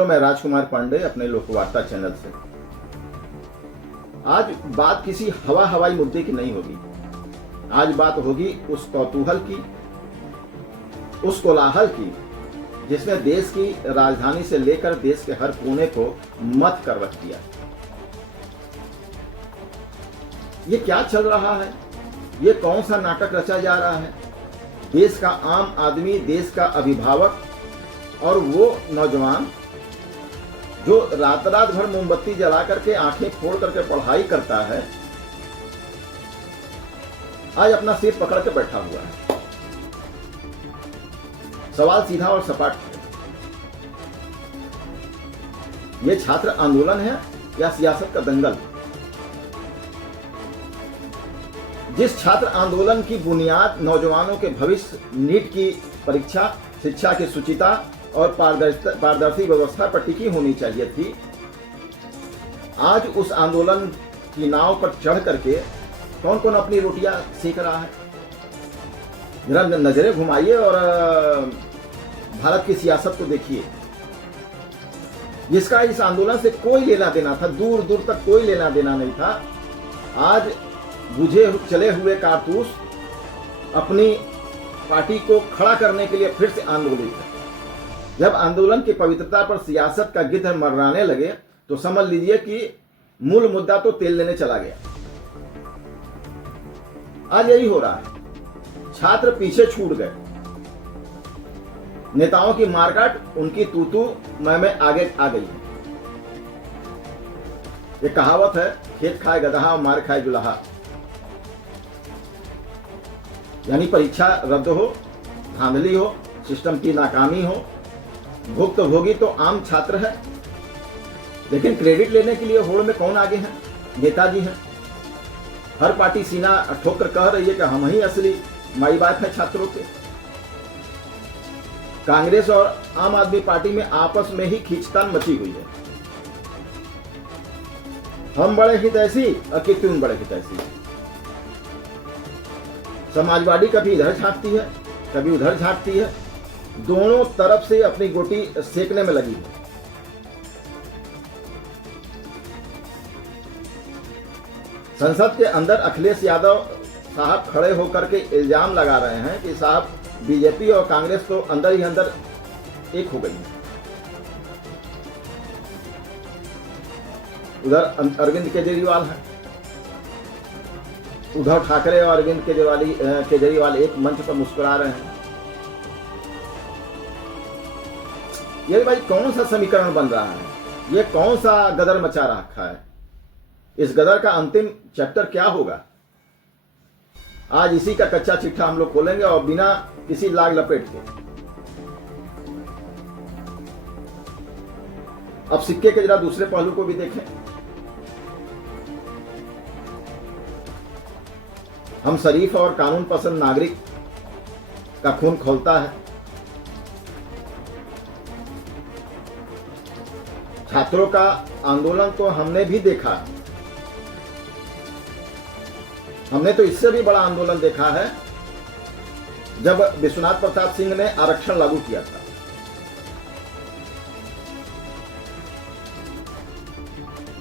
मित्रों, मैं राजकुमार पांडे अपने लोकवार्ता चैनल से। आज बात किसी हवाई मुद्दे की नहीं होगी। आज बात होगी उस कौतूहल की, उस कोलाहल की जिसने देश की राजधानी से लेकर देश के हर कोने को मत कर रख दिया। ये क्या चल रहा है? ये कौन सा नाटक रचा जा रहा है? देश का आम आदमी, देश का अभिभावक और वो नौजवान जो रात भर मोमबत्ती जला करके आंखें फोड़ करके पढ़ाई करता है, आज अपना सिर पकड़ के बैठा हुआ है। सवाल सीधा और सपाट है, ये छात्र आंदोलन है या सियासत का दंगल? जिस छात्र आंदोलन की बुनियाद नौजवानों के भविष्य, नीट की परीक्षा, शिक्षा की शुचिता और पारदर्शी व्यवस्था पर टिकी होनी चाहिए थी, आज उस आंदोलन की नाव पर चढ़ करके कौन कौन अपनी रोटियां सेक रहा है? जरा नजरें घुमाइए और भारत की सियासत को देखिए। जिसका इस आंदोलन से कोई लेना देना था, दूर दूर तक कोई लेना देना नहीं था, आज बुझे चले हुए कारतूस अपनी पार्टी को खड़ा करने के लिए फिर से आंदोलित है। जब आंदोलन की पवित्रता पर सियासत का गिद्ध मर्राने लगे तो समझ लीजिए कि मूल मुद्दा तो तेल लेने चला गया। आज यही हो रहा है, छात्र पीछे छूट गए, नेताओं की मारकाट, उनकी तू मैं आगे आ गई है। ये कहावत है, खेत खाए गदहा और मार खाए जुलाहा। यानी परीक्षा रद्द हो, धांधली हो, सिस्टम की नाकामी हो, भुक्तभोगी तो आम छात्र है, लेकिन क्रेडिट लेने के लिए होड़ में कौन आगे हैं? नेताजी हैं। हर पार्टी सीना ठोकर कह रही है कि हम ही असली माई बाप है छात्रों के। कांग्रेस और आम आदमी पार्टी में आपस में ही खींचतान मची हुई है। हम बड़े हितैषी और कि तुम बड़े हितैषी। समाजवादी कभी इधर झांकती है, कभी उधर झांकती है, दोनों तरफ से अपनी गोटी सेकने में लगी है। संसद के अंदर अखिलेश यादव साहब खड़े होकर के इल्जाम लगा रहे हैं कि साहब बीजेपी और कांग्रेस तो अंदर ही अंदर एक हो गई है। उधर अरविंद केजरीवाल है, उद्धव ठाकरे और अरविंद केजरीवाल एक मंच पर मुस्कुरा रहे हैं। ये भाई कौन सा समीकरण बन रहा है? ये कौन सा गदर मचा रखा है? इस गदर का अंतिम चैप्टर क्या होगा? आज इसी का कच्चा चिट्ठा हम लोग खोलेंगे और बिना किसी लाग लपेट के। अब सिक्के के जरा दूसरे पहलू को भी देखें। हम शरीफ और कानून पसंद नागरिक का खून खौलता है। छात्रों का आंदोलन तो हमने भी देखा, हमने तो इससे भी बड़ा आंदोलन देखा है जब विश्वनाथ प्रताप सिंह ने आरक्षण लागू किया था।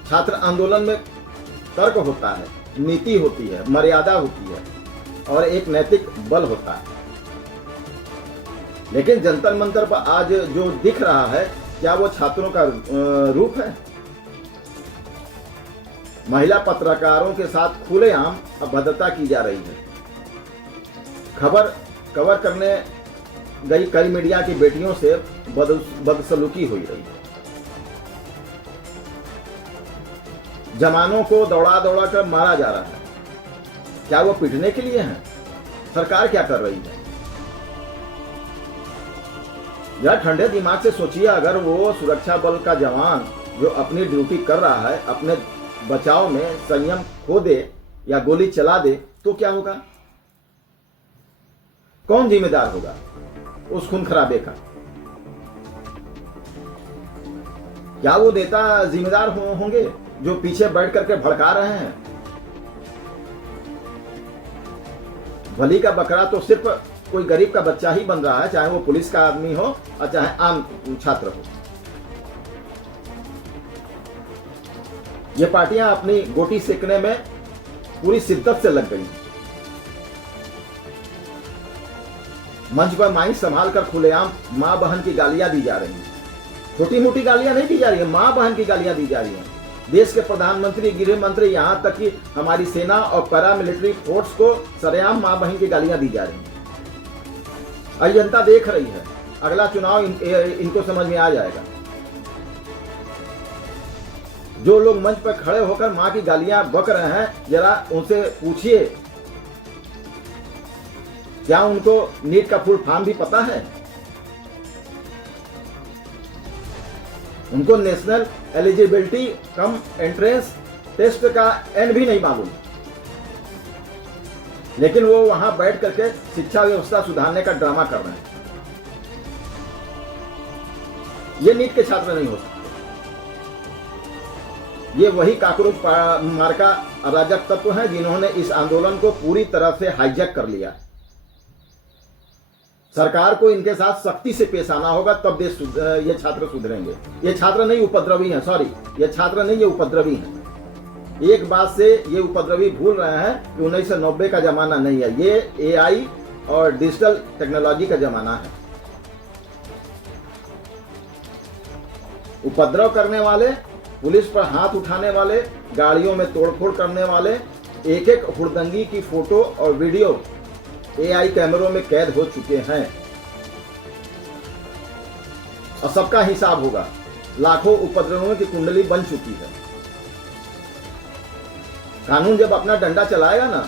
छात्र आंदोलन में तर्क होता है, नीति होती है, मर्यादा होती है और एक नैतिक बल होता है। लेकिन जंतर मंतर पर आज जो दिख रहा है, क्या वो छात्रों का रूप है? महिला पत्रकारों के साथ खुलेआम अभद्रता की जा रही है। खबर कवर करने गई कई मीडिया की बेटियों से बदसलूकी हुई रही है। जवानों को दौड़ा दौड़ा कर मारा जा रहा है। क्या वो पीटने के लिए हैं? सरकार क्या कर रही है? या ठंडे दिमाग से सोचिए, अगर वो सुरक्षा बल का जवान जो अपनी ड्यूटी कर रहा है अपने बचाव में संयम खो दे या गोली चला दे तो क्या होगा? कौन जिम्मेदार होगा उस खून खराबे का? क्या वो नेता जिम्मेदार होंगे जो पीछे बैठ करके भड़का रहे हैं? बलि का बकरा तो सिर्फ कोई गरीब का बच्चा ही बन रहा है, चाहे वो पुलिस का आदमी हो और चाहे आम छात्र हो। ये पार्टियां अपनी गोटी सेकने में पूरी शिद्दत से लग गई। मंच पर माइक संभाल कर खुलेआम मां बहन की गालियां दी जा रही हैं। छोटी मोटी गालियां नहीं दी जा रही है, मां बहन की गालियां दी जा रही हैं। देश के प्रधानमंत्री, गृह मंत्री, यहां तक कि हमारी सेना और पैरामिलिट्री फोर्स को सरेआम मां बहन की गालियां दी जा रही हैं। और जनता देख रही है, अगला चुनाव इनको समझ में आ जाएगा। जो लोग मंच पर खड़े होकर मां की गालियां बक रहे हैं, जरा उनसे पूछिए क्या उनको नीट का फुल फॉर्म भी पता है? उनको national eligibility cum entrance test का एंड भी नहीं मालूम, लेकिन वो वहां बैठ करके शिक्षा व्यवस्था सुधारने का ड्रामा कर रहे हैं। ये नीट के छात्र नहीं हो सकते। ये वही काकरोच मार्का अराजक तत्व हैं जिन्होंने इस आंदोलन को पूरी तरह से हाईजैक कर लिया। सरकार को इनके साथ सख्ती से पेश आना होगा, तब देश ये छात्र सुधरेंगे। ये छात्र नहीं उपद्रवी हैं, सॉरी, ये छात्र नहीं, ये उपद्रवी हैं। एक बात से ये उपद्रवी भूल रहे हैं कि 1990 का जमाना नहीं है, ये एआई और डिजिटल टेक्नोलॉजी का जमाना है। उपद्रव करने वाले, पुलिस पर हाथ उठाने वाले, गाड़ियों में तोड़फोड़ करने वाले, एक एक हुड़दंगी की फोटो और वीडियो एआई कैमरों में कैद हो चुके हैं और सबका हिसाब होगा। लाखों उपद्रवियों की कुंडली बन चुकी है। कानून जब अपना डंडा चलाएगा ना,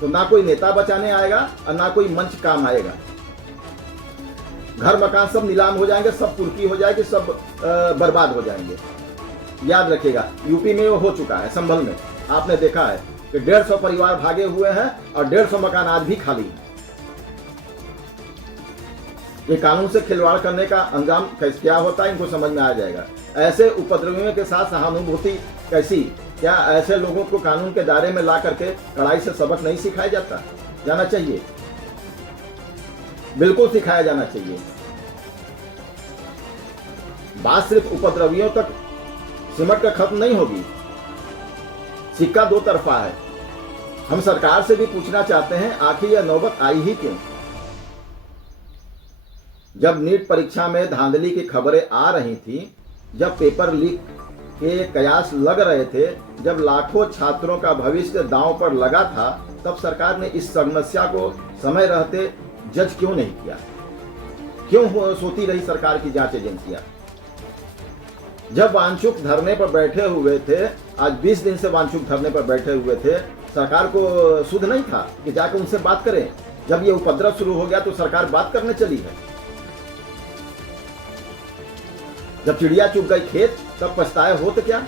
तो ना कोई नेता बचाने आएगा और ना कोई मंच काम आएगा। घर मकान सब नीलाम हो जाएंगे, सब कुर्की हो जाएगी, सब बर्बाद हो जाएंगे। याद रखिएगा, यूपी में वो हो चुका है। संभल में आपने देखा है कि 150 परिवार भागे हुए हैं और 150 मकान आज भी खाली हैं। ये कानून से खिलवाड़ करने का अंजाम क्या होता है, इनको समझ में आ जाएगा। ऐसे उपद्रवियों के साथ सहानुभूति कैसी? क्या ऐसे लोगों को कानून के दायरे में ला करके कड़ाई से सबक नहीं सिखाया जाना चाहिए? बिल्कुल सिखाया जाना चाहिए। बात सिर्फ उपद्रवियों तक सिमट कर खत्म नहीं होगी। सिक्का दो तरफा है। हम सरकार से भी पूछना चाहते हैं, आखिर यह नौबत आई ही क्यों? जब नीट परीक्षा में धांधली की खबरें आ रही थी, जब पेपर लीक के कयास लग रहे थे, जब लाखों छात्रों का भविष्य दांव पर लगा था, तब सरकार ने इस समस्या को समय रहते जज क्यों नहीं किया? क्यों सोती रही सरकार की जांच एजेंसियां? जब वांछुक धरने पर बैठे हुए थे, आज 20 दिन से वांछुक धरने पर बैठे हुए थे, सरकार को सुध नहीं था कि जाकर उनसे बात करें? जब ये उपद्रव शुरू हो गया तो सरकार बात करने चली है। जब चिड़िया चुग गई खेत, तब पछताए हो तो क्या?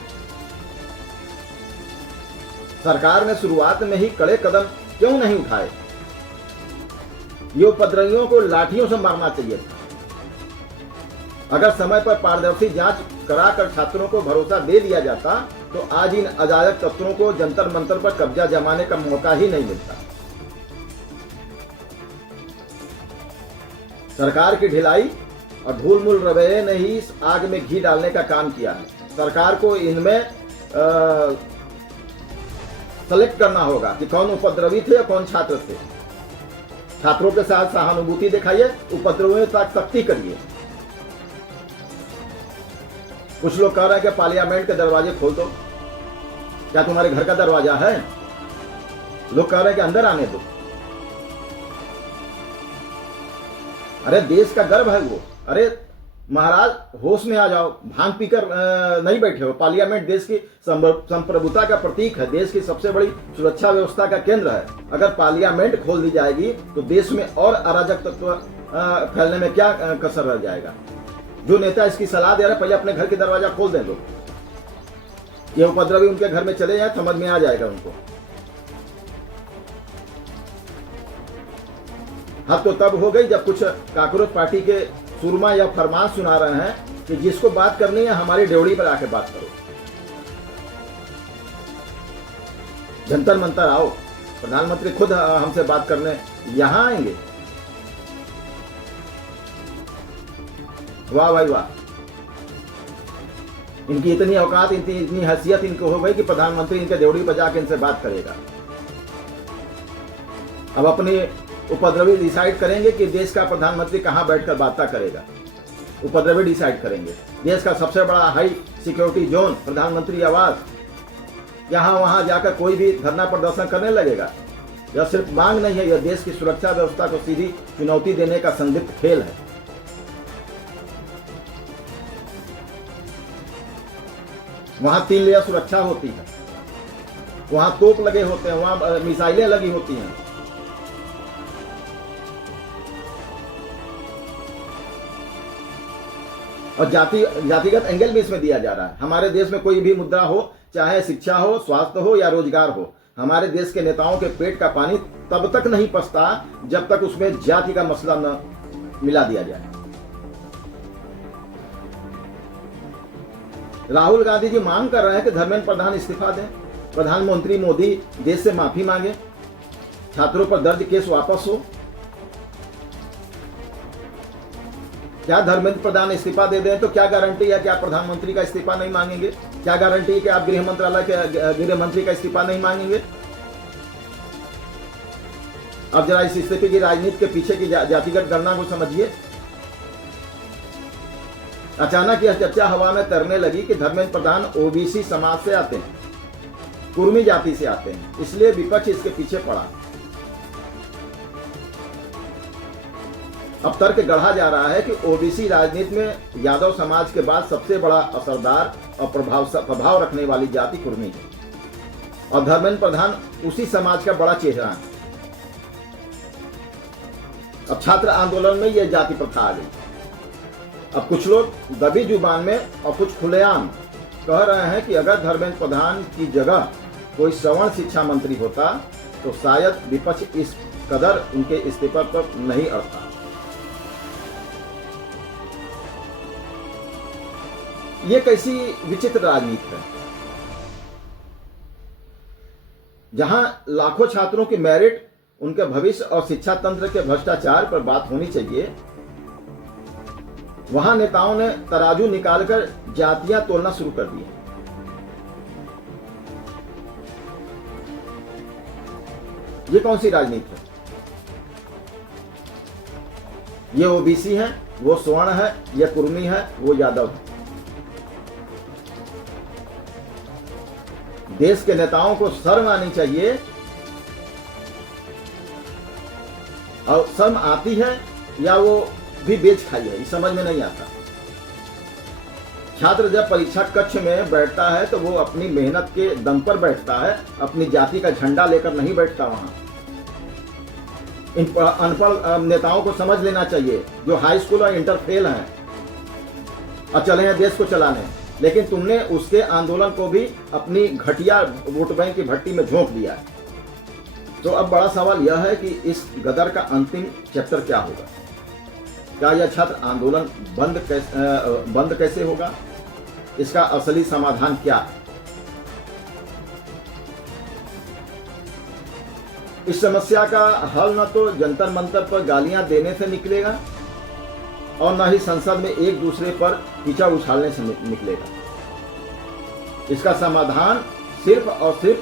सरकार ने शुरुआत में ही कड़े कदम क्यों नहीं उठाए? ये उपद्रवियों को लाठियों से मारना चाहिए था। अगर समय पर पारदर्शी जांच कराकर छात्रों को भरोसा दे दिया जाता, तो आज इन अराजक तत्वों को जंतर मंतर पर कब्जा जमाने का मौका ही नहीं मिलता। सरकार की ढिलाई और ढूलमुल रवैये ने ही इस आग में घी डालने का काम किया है। सरकार को इनमें सेलेक्ट करना होगा कि कौन उपद्रवी थे और कौन छात्र थे। छात्रों के साथ सहानुभूति दिखाइए, उपद्रवियों तक सख्ती करिए। कुछ लोग कह रहे हैं कि पार्लियामेंट के दरवाजे खोल दो। क्या तुम्हारे घर का दरवाजा है? लोग कह रहे हैं कि अंदर आने दो। अरे देश का गर्व है वो। अरे महाराज, होश में आ जाओ। भांग पीकर नहीं बैठे हो। पार्लियामेंट देश की संप्रभुता का प्रतीक है, देश की सबसे बड़ी सुरक्षा व्यवस्था का केंद्र है। अगर पार्लियामेंट खोल दी जाएगी तो देश में और अराजक तत्व फैलने में क्या कसर रह जाएगा? जो नेता इसकी सलाह दे रहे, पहले अपने घर के दरवाजा खोल दें लोग। ये उपद्रवी उनके घर में चले जाए, समझ में आ जाएगा उनको। हद तो तब हो गई जब कुछ काकरोच पार्टी के सुरमा या फरमान सुना रहे हैं कि जिसको बात करनी है हमारी ड्योढ़ी पर आके बात करो। जंतर मंतर आओ, प्रधानमंत्री खुद हमसे बात करने यहां आएंगे। वाह भाई वाह। इनकी इतनी औकात, इतनी हैसियत इनको हो गई कि प्रधानमंत्री इनके देवड़ी पर जाकर इनसे बात करेगा। अब अपने उपद्रवी डिसाइड करेंगे कि देश का प्रधानमंत्री कहां बैठकर बातें करेगा। उपद्रवी डिसाइड करेंगे। देश का सबसे बड़ा हाई सिक्योरिटी जोन प्रधानमंत्री आवास, यहां वहां जाकर कोई भी धरना प्रदर्शन करने लगेगा। यह सिर्फ मांग नहीं है, यह देश की सुरक्षा व्यवस्था को सीधी चुनौती देने का संदिग्ध खेल है। वहां 3 लेयर सुरक्षा होती है, वहां तोप लगे होते हैं, वहां मिसाइलें लगी होती हैं। और जातिगत एंगल भी इसमें दिया जा रहा है। हमारे देश में कोई भी मुद्दा हो, चाहे शिक्षा हो, स्वास्थ्य हो या रोजगार हो, हमारे देश के नेताओं के पेट का पानी तब तक नहीं पचता जब तक उसमें जाति का मसला न मिला दिया जाए। राहुल गांधी जी मांग कर रहे हैं कि धर्मेंद्र प्रधान इस्तीफा दें, प्रधानमंत्री मोदी देश से माफी मांगे, छात्रों पर दर्ज केस वापस हो। क्या धर्मेंद्र प्रधान इस्तीफा दे दें तो क्या गारंटी है कि आप प्रधानमंत्री का इस्तीफा नहीं मांगेंगे? क्या गारंटी है कि आप गृह मंत्रालय के गृह मंत्री का इस्तीफा नहीं मांगेंगे? अब जरा इस इस्तीफे की राजनीति के पीछे की जातिगत गणना को समझिए। अचानक यह चर्चा हवा में तैरने लगी कि धर्मेंद्र प्रधान ओबीसी समाज से आते हैं, कुर्मी जाति से आते हैं, इसलिए विपक्ष इसके पीछे पड़ा। अब तर्क गढ़ा जा रहा है कि ओबीसी राजनीति में यादव समाज के बाद सबसे बड़ा असरदार और प्रभाव रखने वाली जाति कुर्मी है और धर्मेंद्र प्रधान उसी समाज का बड़ा चेहरा है। अब छात्र आंदोलन में यह जाति प्रथा आ गई। अब कुछ लोग दबी जुबान में और कुछ खुलेआम कह रहे हैं कि अगर धर्मेंद्र प्रधान की जगह कोई सवर्ण शिक्षा मंत्री होता तो शायद विपक्ष इस कदर उनके इस्तीफे पर नहीं अड़ता। ये कैसी विचित्र राजनीति है, जहां लाखों छात्रों की मेरिट, उनके भविष्य और शिक्षा तंत्र के भ्रष्टाचार पर बात होनी चाहिए, वहां नेताओं ने तराजू निकालकर जातियां तोलना शुरू कर दी। ये कौन सी राजनीति है? ये ओबीसी है, वो स्वर्ण है, ये कुर्मी है, वो यादव है। देश के नेताओं को शर्म आनी चाहिए, और शर्म आती है या वो भी बेच खाई है, ये समझ में नहीं आता। छात्र जब परीक्षा कक्ष में बैठता है तो वो अपनी मेहनत के दम पर बैठता है, अपनी जाति का झंडा लेकर नहीं बैठता वहां। इन अनपढ़ नेताओं को समझ लेना चाहिए, जो हाई स्कूल और इंटर फेल हैं और चले हैं देश को चलाने, लेकिन तुमने उसके आंदोलन को भी अपनी घटिया वोट बैंक की भट्टी में झोंक दिया है। तो अब बड़ा सवाल यह है कि इस गदर का अंतिम चैप्टर क्या होगा? क्या यह छात्र आंदोलन बंद कैसे होगा? इसका असली समाधान क्या है? इस समस्या का हल न तो जंतर मंतर पर गालियां देने से निकलेगा और न ही संसद में एक दूसरे पर कीचड़ उछालने से निकलेगा। इसका समाधान सिर्फ और सिर्फ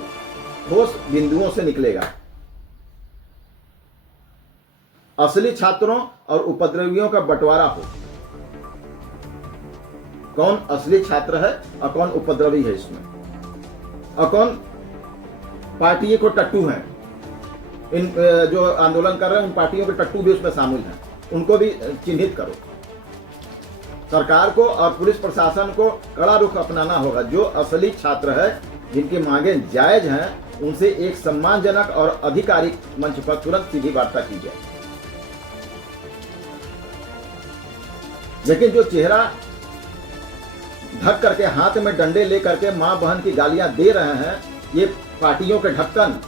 ठोस बिंदुओं से निकलेगा। असली छात्रों और उपद्रवियों का बंटवारा हो। कौन असली छात्र है और कौन उपद्रवी है इसमें, और कौन पार्टी को टट्टू हैं। इन जो आंदोलन कर रहे हैं उन पार्टियों के टट्टू भी उसमें शामिल हैं, उनको भी चिन्हित करो। सरकार को और पुलिस प्रशासन को कड़ा रुख अपनाना होगा। जो असली छात्र है, जिनकी मांगे जायज हैं, उनसे एक सम्मानजनक और आधिकारिक मंच पर तुरंत सीधी वार्ता की जाए। लेकिन जो चेहरा ढक करके हाथ में डंडे लेकर के मां बहन की गालियां दे रहे हैं, ये पार्टियों के ढक्कन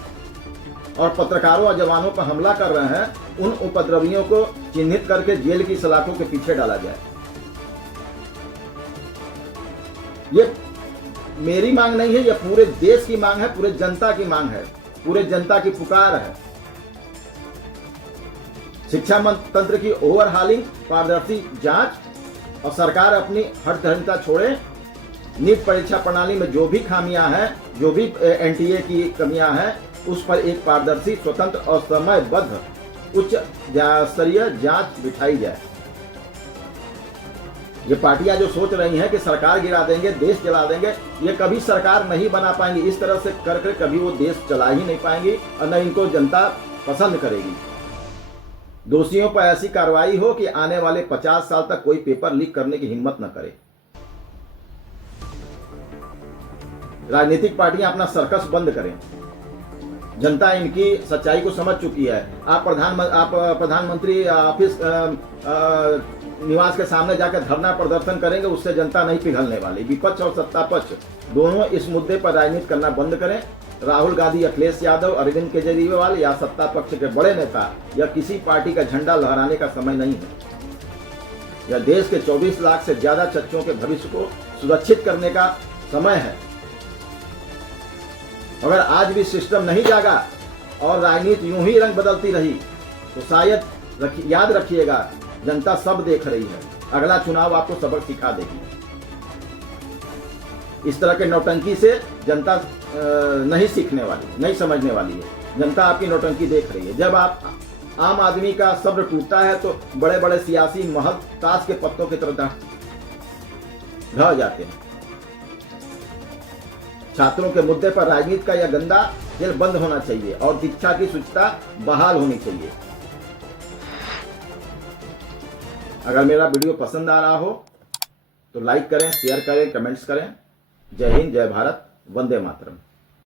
और पत्रकारों और जवानों पर हमला कर रहे हैं, उन उपद्रवियों को चिन्हित करके जेल की सलाखों के पीछे डाला जाए। ये मेरी मांग नहीं है, ये पूरे देश की मांग है, पूरे जनता की मांग है, पूरे जनता की पुकार है। शिक्षा तंत्र की ओवरहालिंग, पारदर्शी जांच और सरकार अपनी हठधर्मिता छोड़े नीट परीक्षा प्रणाली में जो भी खामियां हैं, जो भी एनटीए की कमियां हैं, उस पर एक पारदर्शी, स्वतंत्र और समयबद्ध उच्च स्तरीय जांच बिठाई जाए। ये पार्टियां जो सोच रही हैं कि सरकार गिरा देंगे, देश चला देंगे, ये कभी सरकार नहीं बना पाएंगी। इस तरह से करके कभी वो देश चला ही नहीं पाएंगी और न इनको जनता पसंद करेगी। दोषियों पर ऐसी कार्रवाई हो कि आने वाले 50 साल तक कोई पेपर लीक करने की हिम्मत न करे। राजनीतिक पार्टियां अपना सर्कस बंद करें। जनता इनकी सच्चाई को समझ चुकी है। आप प्रधानमंत्री ऑफिस निवास के सामने जाकर धरना प्रदर्शन करेंगे, उससे जनता नहीं पिघलने वाली। विपक्ष और सत्ता पक्ष दोनों इस मुद्दे पर राजनीति करना बंद करें। राहुल गांधी, अखिलेश यादव, अरविंद केजरीवाल या सत्ता पक्ष के बड़े नेता या किसी पार्टी का झंडा लहराने का समय नहीं है। यह देश के 24 लाख से ज्यादा बच्चों के भविष्य को सुरक्षित करने का समय है। अगर आज भी सिस्टम नहीं जागा और राजनीति यूं ही रंग बदलती रही तो शायद याद रखिएगा, जनता सब देख रही है। अगला चुनाव आपको सबक सिखा देगी। इस तरह के नौटंकी से जनता नहीं सीखने वाली, नहीं समझने वाली है। जनता आपकी नौटंकी देख रही है। जब आप आम आदमी का सब्र टूटता है तो बड़े बड़े सियासी महल ताश के पत्तों की तरह ढह जाते हैं। छात्रों के मुद्दे पर राजनीति का यह गंदा खेल बंद होना चाहिए और शिक्षा की शुचिता बहाल होनी चाहिए। अगर मेरा वीडियो पसंद आ रहा हो तो लाइक करें, शेयर करें, कमेंट्स करें। जय हिंद, जय भारत, वंदे मातरम।